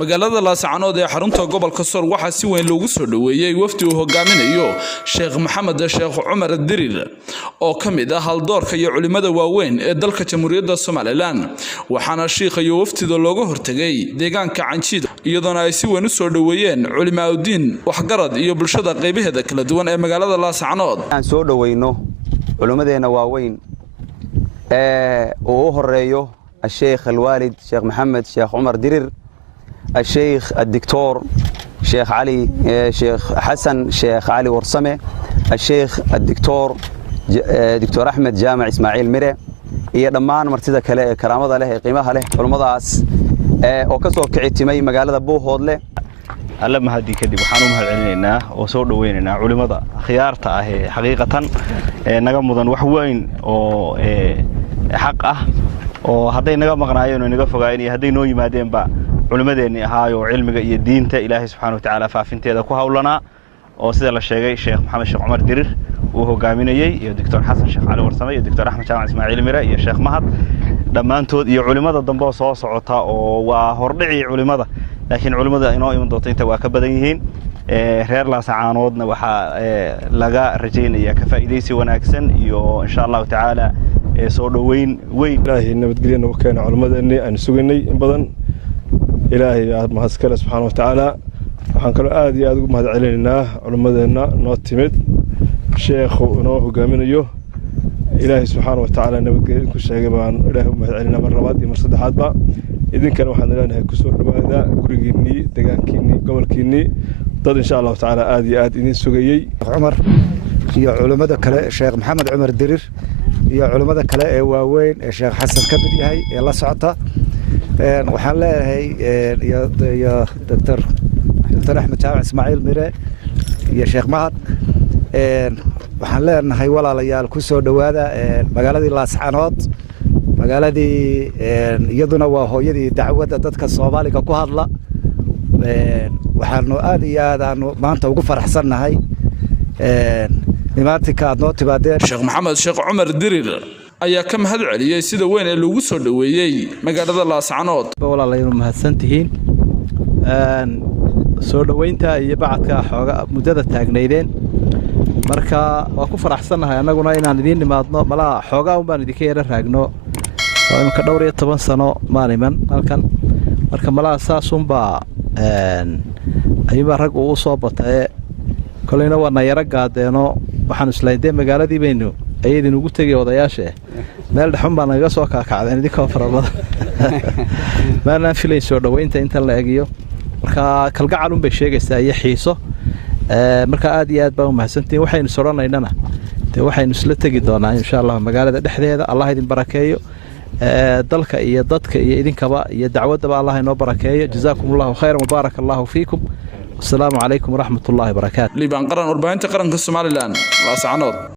magaalada Laascaanood ee xarunta gobolka Sool waxa si weyn loogu soo dhaweeyay wafdi uu hogaaminayo Sheekh Maxamed Sheekh Cumar Dirir oo kamid ah haldoorka iyo culimada waaweyn ee dalka Jamhuuriyadda Soomaaliland waxaana sheekha iyo wafdiga looga hortagay deegaanka Canjiid iyadoo ay si weyn u soo dhaweeyeen culimaadudiin waxgarad iyo bulshada qaybaheeda kala duwan ee magaalada Laascaanood aan soo dhaweyno culimadeena waaweyn oo horeeyo الشيخ الوالد شيخ محمد شيخ عمر ديرر الشيخ الدكتور شيخ علي شيخ حسن شيخ علي ورسمه الشيخ الدكتور دكتور أحمد جامع إسماعيل مرة iyo dhammaan martida kale karaamada leh qiimaha leh culimadaas oo ka soo kicitay magaalada Buuhoodle alla mahadi kadib waxaan u mahadcelinaynaa oo soo dhaweynaynaa culimada khiyaarta ah ee xaqiiqatan naga mudan wax weyn oo xaq ah oo haday naga maqnaayeen oo naga fogaayeen haday noo yimaadeen ba culimadeeni ahaayo cilmiga iyo diinta Ilaahay subhanahu wa ta'ala faafinteeda ku hawlana oo sida la sheegay Sheekh Maxamed Sheekh Cumar Dirir uu hogaaminayay iyo Dr. Xasan Sheekh Ali Warsame iyo Dr. Ahmed Jaamac Ismaaciil Mira iyo Sheekh Mahad dhamaantood iyo culimada dambe oo soo socota oo waa hordhici culimada laakiin culimada inoo iman doonto inta waa ka badan yihiin reer Laascaanoodna waxa laga rajaynayaa ka faa'iideysi wanaagsan iyo insha Allah ta'ala soo dhaweyn weyn ilaahay nabadgelyo u keenay culimadeena aan sugnay in badan ilaahay mahadskale subhanahu wa ta'ala waxaan kale aad iyo aad ugu mahadcelinaynaa culimadeena noo timid sheekhu inoo hogaaminayo ilaahay subhanahu wa ta'ala nabadgelyo ku sheegay baan ilaahay u mahadcelinaa mar labaad iyo mar saddexaad ba idinkana waxaan ilaahay ku soo dhawaada gurigiinii deegaankiinii gobolkiinii dad insha Allah ta'ala aad iyo aad idin sugayay Cumar iyo culimada kale Sheekh Maxamed Cumar Dirir iyo culimada kale ee waaweyn ee Sheekh Xasan ka mid yahay ee la socota waxaan leeyahay iyo Dr. Ahmed Jaamac Ismaaciil Mire iyo Sheekh Mahad waxaan leenahay walaalayaal ku soo dhawaada magaaladii Laascaanood magaaladii iyaduna waa hooyadii dacwadda dadka Soomaaliga ku hadla waxaanu aad iyo aad maanta ugu faraxsanahay nimaantika aad noo timaadeen Sheekh Maxamed Sheekh Cumar Dirir ayaa ka mahad celiyay sida weyn ee lagu soo dhaweeyay magaalada Laascaanood walaalayaal mahadsantihiin soo dhaweynta iyo bacadka xooga muddada taagnaydeen marka waa ku faraxsanahay anaguna inaan idin nimaadno malaha xooga u baan idinka yara raagno oo imka dhowr iyo 10 sano maaliman halkan marka malaha saasunba ayba rag uu soo batay kolayna waa nayara gaadeeno waxaan islaayday magaaladii baynu ayadin ugu tagay odayaasha meel dhaxun baan naga soo kaakacday idinka farabada maalan filayn soo dhaweynta inta la eegiyo marka kalgacal un bay sheegaysaa iyo xiiso marka aad iyo aad baan u mahadsantiin waxaynu soranaynana waxaynu isla tagi doonaa insha Allah magaalada dhexdeeda Allah idin barakeeyo dalka iyo dadka iyo idinkaba iyo dacwadaba Allah inoo barakeeyo jazaakumullahu khayran wa barakallahu fiikum assalamu alaykum wa rahmatullahi wa barakatuh liban qaran urbaanta qaranka Soomaaliland Laascaanood